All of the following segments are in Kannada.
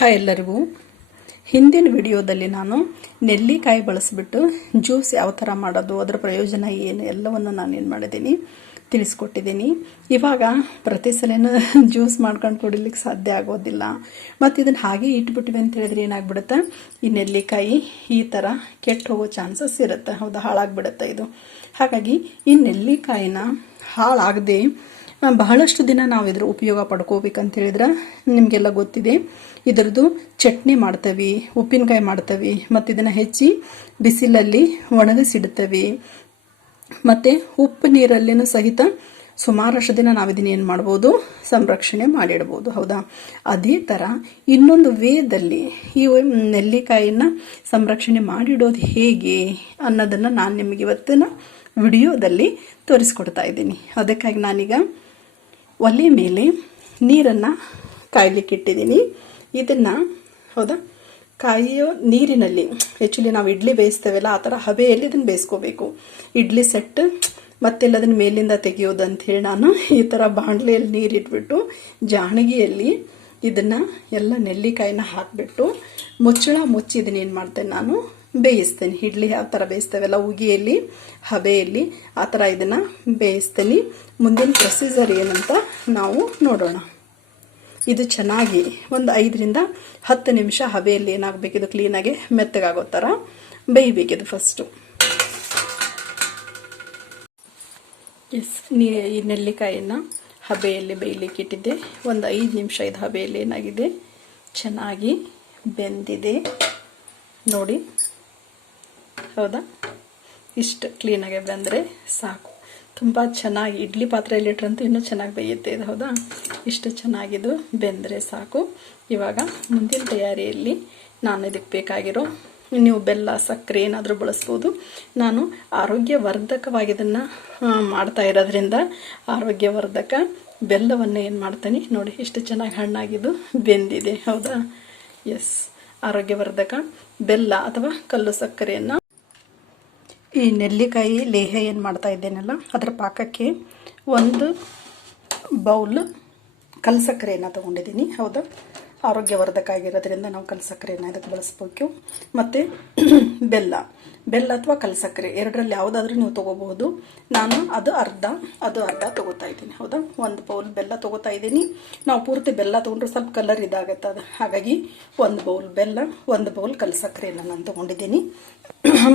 ಹಾಯ್ ಎಲ್ಲರಿಗೂ. ಹಿಂದಿನ ವಿಡಿಯೋದಲ್ಲಿ ನಾನು ನೆಲ್ಲಿಕಾಯಿ ಬಳಸಿಬಿಟ್ಟು ಜ್ಯೂಸ್ ಯಾವ ಥರ ಮಾಡೋದು, ಅದರ ಪ್ರಯೋಜನ ಏನು ಎಲ್ಲವನ್ನು ನಾನು ಏನು ಮಾಡಿದ್ದೀನಿ ತಿಳಿಸ್ಕೊಟ್ಟಿದ್ದೀನಿ. ಇವಾಗ ಪ್ರತಿ ಸಲನೂ ಜ್ಯೂಸ್ ಮಾಡ್ಕೊಂಡು ಕುಡಿಲಿಕ್ಕೆ ಸಾಧ್ಯ ಆಗೋದಿಲ್ಲ. ಮತ್ತು ಇದನ್ನು ಹಾಗೆ ಇಟ್ಬಿಟ್ವಿ ಅಂತ ಹೇಳಿದ್ರೆ ಏನಾಗ್ಬಿಡುತ್ತೆ, ಈ ನೆಲ್ಲಿಕಾಯಿ ಈ ಥರ ಕೆಟ್ಟು ಹೋಗೋ ಚಾನ್ಸಸ್ ಇರುತ್ತೆ. ಹೌದಾ, ಹಾಳಾಗ್ಬಿಡುತ್ತೆ ಇದು. ಹಾಗಾಗಿ ಈ ನೆಲ್ಲಿಕಾಯಿನ ಹಾಳಾಗದೆ ಬಹಳಷ್ಟು ದಿನ ನಾವು ಇದ್ರ ಉಪಯೋಗ ಪಡ್ಕೋಬೇಕಂತ ಹೇಳಿದ್ರೆ ನಿಮಗೆಲ್ಲ ಗೊತ್ತಿದೆ. ಇದರದ್ದು ಚಟ್ನಿ ಮಾಡ್ತೇವೆ, ಉಪ್ಪಿನಕಾಯಿ ಮಾಡ್ತೇವೆ, ಮತ್ತು ಇದನ್ನು ಹೆಚ್ಚಿ ಬಿಸಿಲಲ್ಲಿ ಒಣಗಿಸಿಡ್ತೇವೆ. ಮತ್ತು ಉಪ್ಪು ನೀರಲ್ಲಿನೂ ಸಹಿತ ಸುಮಾರಷ್ಟು ದಿನ ನಾವು ಇದನ್ನ ಏನು ಮಾಡ್ಬೋದು, ಸಂರಕ್ಷಣೆ ಮಾಡಿಡ್ಬೋದು. ಹೌದಾ, ಅದೇ ಥರ ಇನ್ನೊಂದು ವೇದಲ್ಲಿ ಈ ನೆಲ್ಲಿಕಾಯಿನ ಸಂರಕ್ಷಣೆ ಮಾಡಿಡೋದು ಹೇಗೆ ಅನ್ನೋದನ್ನು ನಾನು ನಿಮಗೆ ಇವತ್ತಿನ ವಿಡಿಯೋದಲ್ಲಿ ತೋರಿಸ್ಕೊಡ್ತಾ ಇದ್ದೀನಿ. ಅದಕ್ಕಾಗಿ ನಾನೀಗ ಒಲೆ ಮೇಲೆ ನೀರನ್ನು ಕಾಯ್ಲಿಕ್ಕೆ ಇಟ್ಟಿದ್ದೀನಿ. ಇದನ್ನು ಹೌದಾ, ಕಾಯೋ ನೀರಿನಲ್ಲಿ ಆ್ಯಕ್ಚುಲಿ ನಾವು ಇಡ್ಲಿ ಬೇಯಿಸ್ತೇವಲ್ಲ ಆ ಥರ ಹಬೆಯಲ್ಲಿ ಇದನ್ನು ಬೇಯಿಸ್ಕೋಬೇಕು. ಇಡ್ಲಿ ಸೆಟ್ ಮತ್ತೆಲ್ಲ ಅದನ್ನು ಮೇಲಿಂದ ತೆಗೆಯೋದು ಅಂಥೇಳಿ ನಾನು ಈ ಥರ ಬಾಣಲೆಯಲ್ಲಿ ನೀರಿಟ್ಬಿಟ್ಟು ಜಾಣಗಿಯಲ್ಲಿ ಇದನ್ನು ಎಲ್ಲ ನೆಲ್ಲಿಕಾಯಿನ ಹಾಕಿಬಿಟ್ಟು ಮುಚ್ಚಳ ಮುಚ್ಚಿ ಇದನ್ನೇನು ಮಾಡ್ತೇನೆ, ನಾನು ಬೇಯಿಸ್ತೇನೆ. ಇಡ್ಲಿ ಯಾವ ಥರ ಬೇಯಿಸ್ತೇವೆಲ್ಲ ಉಗಿಯಲ್ಲಿ ಹಬೆಯಲ್ಲಿ ಆ ಥರ ಇದನ್ನು ಬೇಯಿಸ್ತೇನೆ. ಮುಂದಿನ ಪ್ರೊಸೀಜರ್ ಏನಂತ ನಾವು ನೋಡೋಣ. ಇದು ಚೆನ್ನಾಗಿ ಒಂದು 5 ರಿಂದ 10 ನಿಮಿಷ ಹಬೆಯಲ್ಲಿ ಏನಾಗಬೇಕಿದು ಕ್ಲೀನಾಗಿ ಮೆತ್ತಗಾಗೋ ಥರ ಬೇಯಬೇಕಿದು ಫಸ್ಟು. ಈ ನೆಲ್ಲಿಕಾಯಿನ ಹಬೆಯಲ್ಲಿ ಬೇಯಲಿಕ್ಕೆ ಇಟ್ಟಿದ್ದೆ. ಒಂದು 5 ನಿಮಿಷ ಇದು ಹಬೆಯಲ್ಲಿ ಏನಾಗಿದೆ, ಚೆನ್ನಾಗಿ ಬೆಂದಿದೆ ನೋಡಿ. ಹೌದಾ, ಇಷ್ಟು ಕ್ಲೀನಾಗಿ ಬೆಂದರೆ ಸಾಕು. ತುಂಬ ಚೆನ್ನಾಗಿ ಇಡ್ಲಿ ಪಾತ್ರೆಯಲ್ಲಿ ಇಟ್ರಂತೂ ಇನ್ನೂ ಚೆನ್ನಾಗಿ ಬೇಯುತ್ತೆ ಇದು. ಹೌದಾ, ಇಷ್ಟು ಚೆನ್ನಾಗಿದು ಬೆಂದರೆ ಸಾಕು. ಇವಾಗ ಮುಂದಿನ ತಯಾರಿಯಲ್ಲಿ ನಾನು ಇದಕ್ಕೆ ಬೇಕಾಗಿರೋ, ನೀವು ಬೆಲ್ಲ ಸಕ್ಕರೆ ಏನಾದರೂ ಬಳಸ್ಬೋದು. ನಾನು ಆರೋಗ್ಯವರ್ಧಕವಾಗಿ ಇದನ್ನು ಮಾಡ್ತಾ ಇರೋದ್ರಿಂದ ಆರೋಗ್ಯವರ್ಧಕ ಬೆಲ್ಲವನ್ನು ಏನು ಮಾಡ್ತೀನಿ ನೋಡಿ, ಇಷ್ಟು ಚೆನ್ನಾಗಿ ಹಣ್ಣಾಗಿದ್ದು ಬೆಂದಿದೆ. ಹೌದಾ, ಎಸ್, ಆರೋಗ್ಯವರ್ಧಕ ಬೆಲ್ಲ ಅಥವಾ ಕಲ್ಲು ಸಕ್ಕರೆಯನ್ನು ಈ ನೆಲ್ಲಿಕಾಯಿ ಲೇಹ ಏನು ಮಾಡ್ತಾ ಇದ್ದೇನಲ್ಲ ಅದರ ಪಾಕಕ್ಕೆ 1 ಬೌಲ್ ಕಲ್ಲು ಸಕ್ಕರೆಯನ್ನು ತೊಗೊಂಡಿದ್ದೀನಿ. ಹೌದಾ, ಆರೋಗ್ಯವರ್ಧಕ ಆಗಿರೋದ್ರಿಂದ ನಾವು ಕಲ್ಲು ಸಕ್ಕರೆಯನ್ನು ಇದಕ್ಕೆ ಬಳಸ್ಬೇಕು. ಮತ್ತು ಬೆಲ್ಲ ಅಥವಾ ಕಲ್ಲು ಸಕ್ಕರೆ ಎರಡರಲ್ಲಿ ಯಾವುದಾದ್ರೂ ನೀವು ತೊಗೋಬಹುದು. ನಾನು ಅದು ಅರ್ಧ ತೊಗೋತಾ ಇದ್ದೀನಿ. ಹೌದಾ, 1 ಬೌಲ್ ಬೆಲ್ಲ ತೊಗೋತಾ ಇದ್ದೀನಿ. ನಾವು ಪೂರ್ತಿ ಬೆಲ್ಲ ತೊಗೊಂಡ್ರೆ ಸ್ವಲ್ಪ ಕಲರ್ ಇದಾಗುತ್ತೆ ಅದು. ಹಾಗಾಗಿ 1 ಬೌಲ್ ಬೆಲ್ಲ, 1 ಬೌಲ್ ಕಲ್ಲು ಸಕ್ಕರೆಯನ್ನು ನಾನು ತೊಗೊಂಡಿದ್ದೀನಿ.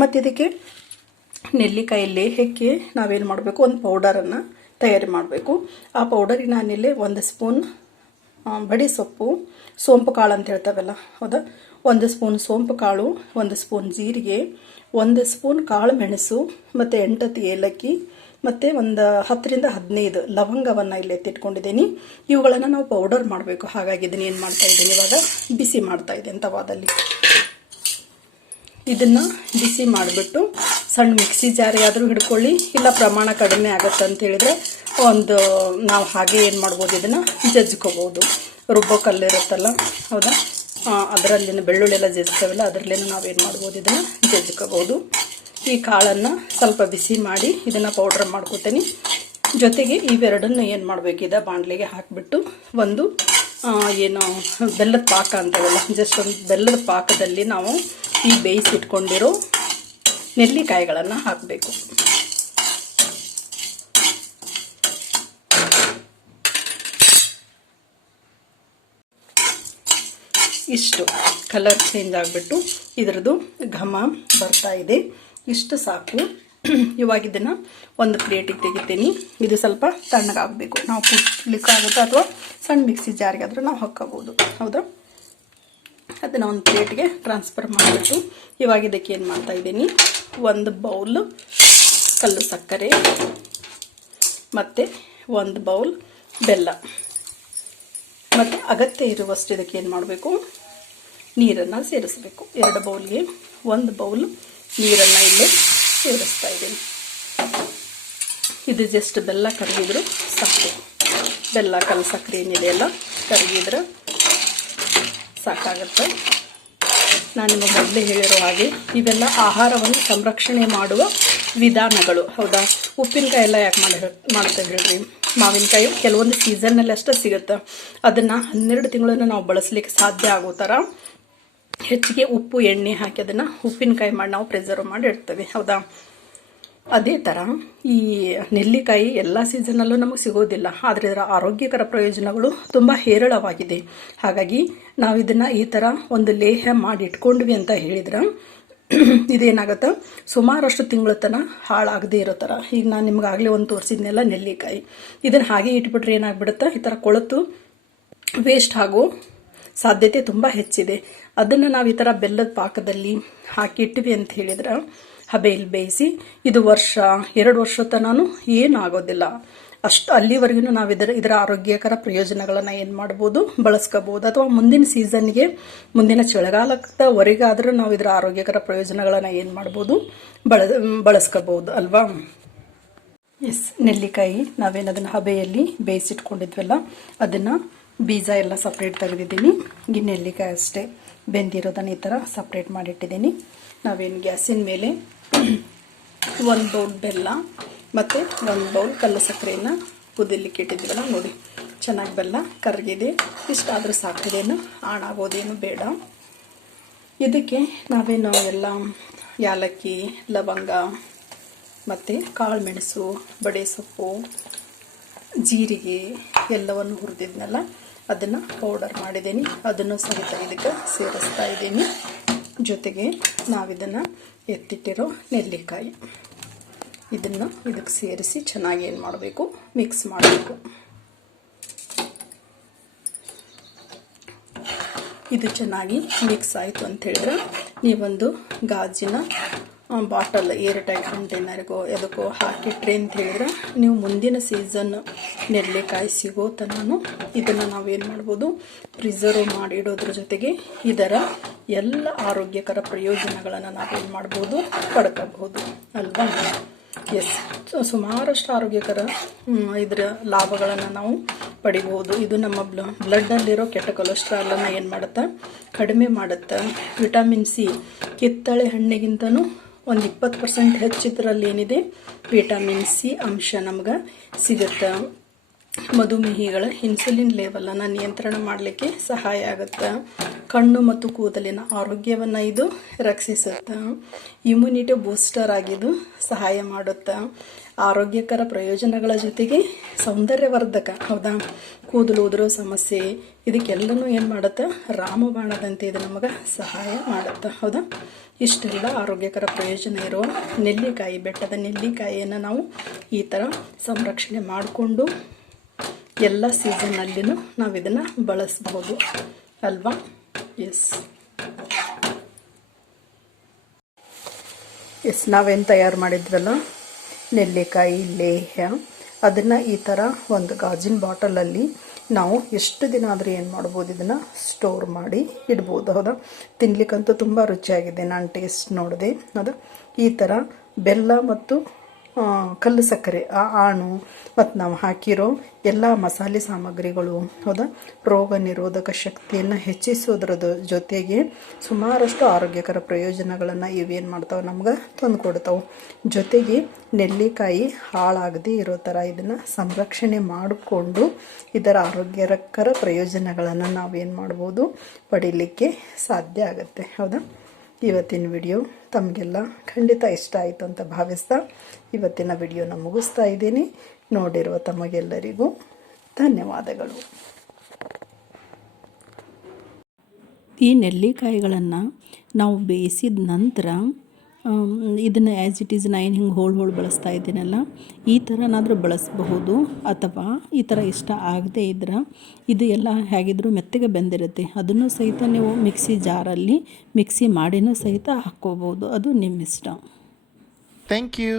ಮತ್ತು ಇದಕ್ಕೆ ನೆಲ್ಲಿಕಾಯಿ ಲೇಹಕ್ಕೆ ನಾವೇನು ಮಾಡಬೇಕು, ಒಂದು ಪೌಡರನ್ನು ತಯಾರಿ ಮಾಡಬೇಕು. ಆ ಪೌಡರಿಗೆ ನಾನಿಲ್ಲಿ 1 ಸ್ಪೂನ್ ಬಡಿ ಸೋಂಪು ಕಾಳು ಅಂತ ಹೇಳ್ತಾವಲ್ಲ. ಹೌದಾ, 1 ಸ್ಪೂನ್ ಸೋಂಪು ಕಾಳು, 1 ಸ್ಪೂನ್ ಜೀರಿಗೆ, 1 ಸ್ಪೂನ್ ಕಾಳು ಮೆಣಸು, ಮತ್ತು 8 ಏಲಕ್ಕಿ, ಮತ್ತು ಒಂದು 10 ರಿಂದ 15 ಲವಂಗವನ್ನು ಇಲ್ಲಿ ಎತ್ತಿಟ್ಕೊಂಡಿದ್ದೀನಿ. ಇವುಗಳನ್ನು ನಾವು ಪೌಡರ್ ಮಾಡಬೇಕು. ಹಾಗಾಗಿ ಇದನ್ನು ಏನು ಮಾಡ್ತಾ ಇದ್ದೀನಿ, ಇವಾಗ ಬಿಸಿ ಮಾಡ್ತಾ ಇದ್ದೀನಿ ತವಾದಲ್ಲಿ. ಇದನ್ನು ಬಿಸಿ ಮಾಡಿಬಿಟ್ಟು ಸಣ್ಣ ಮಿಕ್ಸಿ ಜಾರಿಗಾದರೂ ಹಿಡ್ಕೊಳ್ಳಿ, ಇಲ್ಲ ಪ್ರಮಾಣ ಕಡಿಮೆ ಆಗುತ್ತೆ ಅಂತ ಹೇಳಿದ್ರೆ ನಾವು ಹಾಗೆ ಏನು ಮಾಡ್ಬೋದು, ಇದನ್ನು ಜಜ್ಕೋಬೋದು. ರುಬ್ಬೋ ಕಲ್ಲು ಇರುತ್ತಲ್ಲ, ಹೌದಾ, ಅದರಲ್ಲಿನ ಬೆಳ್ಳುಳ್ಳಿ ಎಲ್ಲ ಜಜ್ತೇವಲ್ಲ ಅದರಲ್ಲೇನು ನಾವೇನು ಮಾಡ್ಬೋದು, ಇದನ್ನು ಜಜ್ಕೋಬೋದು. ಈ ಕಾಳನ್ನು ಸ್ವಲ್ಪ ಬಿಸಿ ಮಾಡಿ ಇದನ್ನು ಪೌಡ್ರ್ ಮಾಡ್ಕೋತೀನಿ. ಜೊತೆಗೆ ಇವೆರಡನ್ನು ಏನು ಮಾಡಬೇಕಿದೆ, ಬಾಣಲೆಗೆ ಹಾಕಿಬಿಟ್ಟು ಒಂದು ಏನು ಬೆಲ್ಲದ ಪಾಕ ಅಂತವಲ್ಲ, ಜಸ್ಟ್ ಒಂದು ಬೆಲ್ಲದ ಪಾಕದಲ್ಲಿ ನಾವು ಈ ಬೇಯಿಸಿಟ್ಕೊಂಡಿರೋ ನೆಲ್ಲಿಕಾಯಿಗಳನ್ನು ಹಾಕಬೇಕು. ಇಷ್ಟು ಕಲರ್ ಚೇಂಜ್ ಆಗಿಬಿಟ್ಟು ಇದರದ್ದು ಘಮ ಬರ್ತಾ ಇದೆ. ಇಷ್ಟು ಸಾಕು. ಇವಾಗ ಇದನ್ನು ಒಂದು ಪ್ಲೇಟಿಗೆ ತೆಗಿತೀನಿ. ಇದು ಸ್ವಲ್ಪ ತಣ್ಣಗಾಗಬೇಕು. ನಾವು ಕುಟ್ಲಿಕ್ಕಾಗುತ್ತೆ ಅಥವಾ ಸಣ್ಣ ಮಿಕ್ಸಿ ಜಾರಿಗಾದರೂ ನಾವು ಹಾಕ್ಕೋಬೋದು. ಹೌದಾ, ಅದನ್ನು ಒಂದು ಪ್ಲೇಟ್ಗೆ ಟ್ರಾನ್ಸ್ಫರ್ ಮಾಡಿಬಿಟ್ಟು ಇವಾಗ ಇದಕ್ಕೆ ಏನು ಮಾಡ್ತಾಯಿದ್ದೀನಿ, 1 ಬೌಲ್ ಕಲ್ಲು ಸಕ್ಕರೆ ಮತ್ತು 1 ಬೌಲ್ ಬೆಲ್ಲ, ಮತ್ತು ಅಗತ್ಯ ಇರುವಷ್ಟು ಇದಕ್ಕೆ ಏನು ಮಾಡಬೇಕು, ನೀರನ್ನು ಸೇರಿಸಬೇಕು. 2 ಬೌಲ್ಗೆ 1 ಬೌಲ್ ನೀರನ್ನು ಇಲ್ಲೇ ಸೇರಿಸ್ತಾ ಇದ್ದೀನಿ. ಇದು ಜಸ್ಟ್ ಬೆಲ್ಲ ಕರಗಿದ್ರು ಸಾಕು. ಬೆಲ್ಲ ಕಲ್ಲು ಸಕ್ಕರೆ ಏನಿದೆಯಲ್ಲ ಕರಗಿದ್ರೆ ಸಾಕಾಗುತ್ತೆ. ನಾನು ನಿಮಗೆ ಮೊದಲೇ ಹೇಳಿರೋ ಹಾಗೆ ಇವೆಲ್ಲ ಆಹಾರವನ್ನು ಸಂರಕ್ಷಣೆ ಮಾಡುವ ವಿಧಾನಗಳು. ಹೌದಾ, ಉಪ್ಪಿನಕಾಯಿ ಎಲ್ಲ ಯಾಕೆ ಮಾಡ್ತೇವೆ ಹೇಳ್ರಿ, ಮಾವಿನಕಾಯಿ ಕೆಲವೊಂದು ಸೀಸನ್ನಲ್ಲಿ ಅಷ್ಟೇ ಸಿಗುತ್ತೆ. ಅದನ್ನು 12 ತಿಂಗಳನ್ನು ನಾವು ಬಳಸಲಿಕ್ಕೆ ಸಾಧ್ಯ ಆಗೋ ಥರ ಹೆಚ್ಚಿಗೆ ಉಪ್ಪು ಎಣ್ಣೆ ಹಾಕಿ ಅದನ್ನು ಉಪ್ಪಿನಕಾಯಿ ಮಾಡಿ ನಾವು ಪ್ರಿಸರ್ವ್ ಮಾಡಿ ಇಡ್ತೇವೆ. ಹೌದಾ, ಅದೇ ಥರ ಈ ನೆಲ್ಲಿಕಾಯಿ ಎಲ್ಲ ಸೀಸನಲ್ಲೂ ನಮಗೆ ಸಿಗೋದಿಲ್ಲ. ಆದರೆ ಇದರ ಆರೋಗ್ಯಕರ ಪ್ರಯೋಜನಗಳು ತುಂಬ ಹೇರಳವಾಗಿದೆ. ಹಾಗಾಗಿ ನಾವು ಇದನ್ನು ಈ ಥರ ಒಂದು ಲೇಹ ಮಾಡಿ ಇಟ್ಕೊಂಡ್ವಿ ಅಂತ ಹೇಳಿದ್ರೆ ಇದೇನಾಗುತ್ತೆ, ಸುಮಾರಷ್ಟು ತಿಂಗಳ ತನಕ ಹಾಳಾಗದೇ ಇರೋ ಥರ. ಈಗ ನಾನು ನಿಮ್ಗಾಗಲೇ ಒಂದು ತೋರಿಸಿದ್ನೆಲ್ಲ ನೆಲ್ಲಿಕಾಯಿ, ಇದನ್ನು ಹಾಗೆ ಇಟ್ಬಿಟ್ರೆ ಏನಾಗ್ಬಿಡುತ್ತೆ, ಈ ಥರ ಕೊಳೆತು ವೇಸ್ಟ್ ಆಗೋ ಸಾಧ್ಯತೆ ತುಂಬ ಹೆಚ್ಚಿದೆ. ಅದನ್ನು ನಾವು ಈ ಥರ ಬೆಲ್ಲದ ಪಾಕದಲ್ಲಿ ಹಾಕಿಟ್ಟಿವಿ ಅಂತ ಹೇಳಿದ್ರೆ ಹಬೆಯಲ್ಲಿ ಬೇಯಿಸಿ ಇದು 1-2 ವರ್ಷ ತನೂ ಏನೂ ಆಗೋದಿಲ್ಲ. ಅಷ್ಟು ಅಲ್ಲಿವರೆಗೂ ನಾವು ಇದರ ಆರೋಗ್ಯಕರ ಪ್ರಯೋಜನಗಳನ್ನು ಏನು ಮಾಡ್ಬೋದು, ಬಳಸ್ಕೋಬೋದು. ಅಥವಾ ಮುಂದಿನ ಸೀಸನ್ಗೆ, ಮುಂದಿನ ಚಳಿಗಾಲದವರೆಗಾದರೂ ನಾವು ಇದರ ಆರೋಗ್ಯಕರ ಪ್ರಯೋಜನಗಳನ್ನು ಏನು ಮಾಡ್ಬೋದು, ಬಳಸ್ಕೋಬೋದು ಅಲ್ವಾ. ಎಸ್, ನೆಲ್ಲಿಕಾಯಿ ನಾವೇನದನ್ನು ಹಬೆಯಲ್ಲಿ ಬೇಯಿಸಿಟ್ಕೊಂಡಿದ್ವಲ್ಲ ಅದನ್ನು ಬೀಜ ಎಲ್ಲ ಸಪ್ರೇಟ್ ತೆಗೆದಿದ್ದೀನಿ. ಈ ನೆಲ್ಲಿಕಾಯಿ ಅಷ್ಟೇ ಬೆಂದಿರೋದನ್ನು ಈ ಥರ ಸಪ್ರೇಟ್ ಮಾಡಿಟ್ಟಿದ್ದೀನಿ. ನಾವೇನು ಗ್ಯಾಸಿನ ಮೇಲೆ 1 ಬೌಲ್ ಬೆಲ್ಲ ಮತ್ತು 1 ಬೌಲ್ ಕಲ್ಲು ಸಕ್ಕರೆಯನ್ನು ಕುದಿಲಿಕ್ಕೆ ಇಟ್ಟಿದ್ದೀವಲ್ಲ ನೋಡಿ, ಚೆನ್ನಾಗಿ ಬೆಲ್ಲ ಕರಗಿದೆ. ಇಷ್ಟಾದರೂ ಸಾಕಿದೇನು, ಆಣಾಗೋದೇನು ಬೇಡ. ಇದಕ್ಕೆ ನಾವೇನು ಎಲ್ಲ ಯಾಲಕ್ಕಿ, ಲವಂಗ ಮತ್ತು ಕಾಳು ಮೆಣಸು, ಬಡೆ ಸೊಪ್ಪು, ಜೀರಿಗೆ ಎಲ್ಲವನ್ನು ಹುರಿದಿದ್ನಲ್ಲ ಅದನ್ನು ಪೌಡರ್ ಮಾಡಿದ್ದೀನಿ. ಅದನ್ನು ಸಹಿತ ಇದಕ್ಕೆ ಸೇರಿಸ್ತಾ ಇದ್ದೀನಿ. ಜೊತೆಗೆ ನಾವಿದನ್ನು ಎತ್ತಿಟ್ಟಿರೋ ನೆಲ್ಲಿಕಾಯಿ ಇದನ್ನು ಇದಕ್ಕೆ ಸೇರಿಸಿ ಚೆನ್ನಾಗಿ ಏನು ಮಾಡಬೇಕು, ಮಿಕ್ಸ್ ಮಾಡಬೇಕು. ಇದು ಚೆನ್ನಾಗಿ ಮಿಕ್ಸ್ ಆಯಿತು ಅಂತ ಹೇಳಿದ್ರೆ ನೀವೊಂದು ಗಾಜಿನ ಬಾಟಲ್ ಏರ್ ಟೈಟ್ ಕಂಟೈನರ್ಗೋ ಎದಕ್ಕೋ ಹಾಕಿಟ್ರಿ ಅಂತ ಹೇಳಿದ್ರೆ ನೀವು ಮುಂದಿನ ಸೀಸನ್ ನೆಲ್ಲಿಕಾಯಿ ಸಿಗೋ ತನಕ ಇದನ್ನು ನಾವೇನು ಮಾಡ್ಬೋದು, ಪ್ರಿಸರ್ವ್ ಮಾಡಿಡೋದ್ರ ಜೊತೆಗೆ ಇದರ ಎಲ್ಲ ಆರೋಗ್ಯಕರ ಪ್ರಯೋಜನಗಳನ್ನು ನಾವೇನು ಮಾಡ್ಬೋದು, ಪಡ್ಕೋಬಹುದು ಅಲ್ವಾ. ಎಸ್, ಸುಮಾರಷ್ಟು ಆರೋಗ್ಯಕರ ಇದರ ಲಾಭಗಳನ್ನು ನಾವು ಪಡಿಬಹುದು. ಇದು ನಮ್ಮ ಬ್ಲಡ್ಡಲ್ಲಿರೋ ಕೆಟ್ಟ ಕೊಲೆಸ್ಟ್ರಾಲನ್ನು ಏನು ಮಾಡುತ್ತೆ, ಕಡಿಮೆ ಮಾಡುತ್ತೆ. ವಿಟಮಿನ್ ಸಿ ಕಿತ್ತಳೆ ಹಣ್ಣಿಗಿಂತನೂ ಒಂದು 20% ಹೆಚ್ಚಿದ್ರಲ್ಲಿ ಏನಿದೆ, ವಿಟಮಿನ್ ಸಿ ಅಂಶ ನಮ್ಗೆ ಸಿಗುತ್ತೆ. ಮಧುಮೇಹಿಗಳ ಇನ್ಸುಲಿನ್ ಲೆವೆಲನ್ನು ನಿಯಂತ್ರಣ ಮಾಡಲಿಕ್ಕೆ ಸಹಾಯ ಆಗುತ್ತೆ. ಕಣ್ಣು ಮತ್ತು ಕೂದಲಿನ ಆರೋಗ್ಯವನ್ನು ಇದು ರಕ್ಷಿಸುತ್ತೆ. ಇಮ್ಯುನಿಟಿ ಬೂಸ್ಟರ್ ಆಗಿದ್ದು ಸಹಾಯ ಮಾಡುತ್ತೆ. ಆರೋಗ್ಯಕರ ಪ್ರಯೋಜನಗಳ ಜೊತೆಗೆ ಸೌಂದರ್ಯವರ್ಧಕ. ಹೌದಾ, ಕೂದಲು ಉದುರೋ ಸಮಸ್ಯೆ ಇದಕ್ಕೆಲ್ಲನೂ ಏನು ಮಾಡುತ್ತೆ, ರಾಮಬಾಣದಂತೆ ಇದು ನಮಗೆ ಸಹಾಯ ಮಾಡುತ್ತೆ. ಹೌದಾ, ಇಷ್ಟೆಲ್ಲ ಆರೋಗ್ಯಕರ ಪ್ರಯೋಜನ ಇರುವ ನೆಲ್ಲಿಕಾಯಿ, ಬೆಟ್ಟದ ನೆಲ್ಲಿಕಾಯಿಯನ್ನು ನಾವು ಈ ಥರ ಸಂರಕ್ಷಣೆ ಮಾಡಿಕೊಂಡು ಎಲ್ಲ ಸೀಸನ್ನಲ್ಲಿನೂ ನಾವು ಇದನ್ನು ಬಳಸಬಹುದು ಅಲ್ವಾ. ಎಸ್ ನಾವೇನು ತಯಾರು ಮಾಡಿದ್ವಲ್ಲ ನೆಲ್ಲಿಕಾಯಿ ಲೇಹ್ಯ, ಅದನ್ನು ಈ ಥರ ಒಂದು ಗಾಜಿನ ಬಾಟಲಲ್ಲಿ ನಾವು ಎಷ್ಟು ದಿನ ಆದರೆ ಏನು ಮಾಡ್ಬೋದು, ಇದನ್ನು ಸ್ಟೋರ್ ಮಾಡಿ ಇಡ್ಬೋದು. ಹೌದಾ, ತಿನ್ಲಿಕ್ಕಂತೂ ತುಂಬ ರುಚಿಯಾಗಿದೆ. ನಾನು ಟೇಸ್ಟ್ ನೋಡಿದೆ. ಹೌದಾ, ಈ ಥರ ಬೆಲ್ಲ ಮತ್ತು ಕಲ್ಲು ಸಕ್ಕರೆ ಆಣು ಮತ್ತು ನಾವು ಹಾಕಿರೋ ಎಲ್ಲ ಮಸಾಲೆ ಸಾಮಗ್ರಿಗಳು ಹೌದಾ, ರೋಗ ನಿರೋಧಕ ಶಕ್ತಿಯನ್ನು ಹೆಚ್ಚಿಸೋದ್ರದ ಜೊತೆಗೆ ಸುಮಾರಷ್ಟು ಆರೋಗ್ಯಕರ ಪ್ರಯೋಜನಗಳನ್ನು ಇವೇನು ಮಾಡ್ತಾವೆ, ನಮ್ಗೆ ತಂದು ಕೊಡ್ತಾವೆ. ಜೊತೆಗೆ ನೆಲ್ಲಿಕಾಯಿ ಹಾಳಾಗದೇ ಇರೋ ಥರ ಇದನ್ನು ಸಂರಕ್ಷಣೆ ಮಾಡಿಕೊಂಡು ಇದರ ಆರೋಗ್ಯಕರ ಪ್ರಯೋಜನಗಳನ್ನು ನಾವೇನು ಮಾಡ್ಬೋದು, ಪಡೀಲಿಕ್ಕೆ ಸಾಧ್ಯ ಆಗುತ್ತೆ. ಹೌದಾ, ಇವತ್ತಿನ ವಿಡಿಯೋ ತಮಗೆಲ್ಲ ಖಂಡಿತ ಇಷ್ಟ ಆಯಿತು ಅಂತ ಭಾವಿಸ್ತಾ ಇವತ್ತಿನ ವಿಡಿಯೋನ ಮುಗಿಸ್ತಾ ಇದ್ದೀನಿ. ನೋಡಿರುವ ತಮಗೆಲ್ಲರಿಗೂ ಧನ್ಯವಾದಗಳು. ಈ ನೆಲ್ಲಿಕಾಯಿಗಳನ್ನು ನಾವು ಬೇಯಿಸಿದ ನಂತರ ಇದನ್ನು ಆ್ಯಸ್ ಇಟ್ ಈಸ್ ನಾನು ಹಿಂಗೆ ಹೋಳು ಬಳಸ್ತಾ ಇದ್ದೀನಲ್ಲ, ಈ ಥರನಾದರೂ ಬಳಸಬಹುದು. ಅಥವಾ ಈ ಥರ ಇಷ್ಟ ಆಗದೇ ಇದ್ರೆ ಇದು ಎಲ್ಲ ಹೇಗಿದ್ರೂ ಮೆತ್ತಗೆ ಬೆಂದಿರುತ್ತೆ, ಅದನ್ನು ಸಹಿತ ನೀವು ಮಿಕ್ಸಿ ಜಾರಲ್ಲಿ ಮಿಕ್ಸಿ ಮಾಡಿನೂ ಸಹಿತ ಹಾಕ್ಕೋಬೋದು. ಅದು ನಿಮ್ಮ ಇಷ್ಟ. Thank you.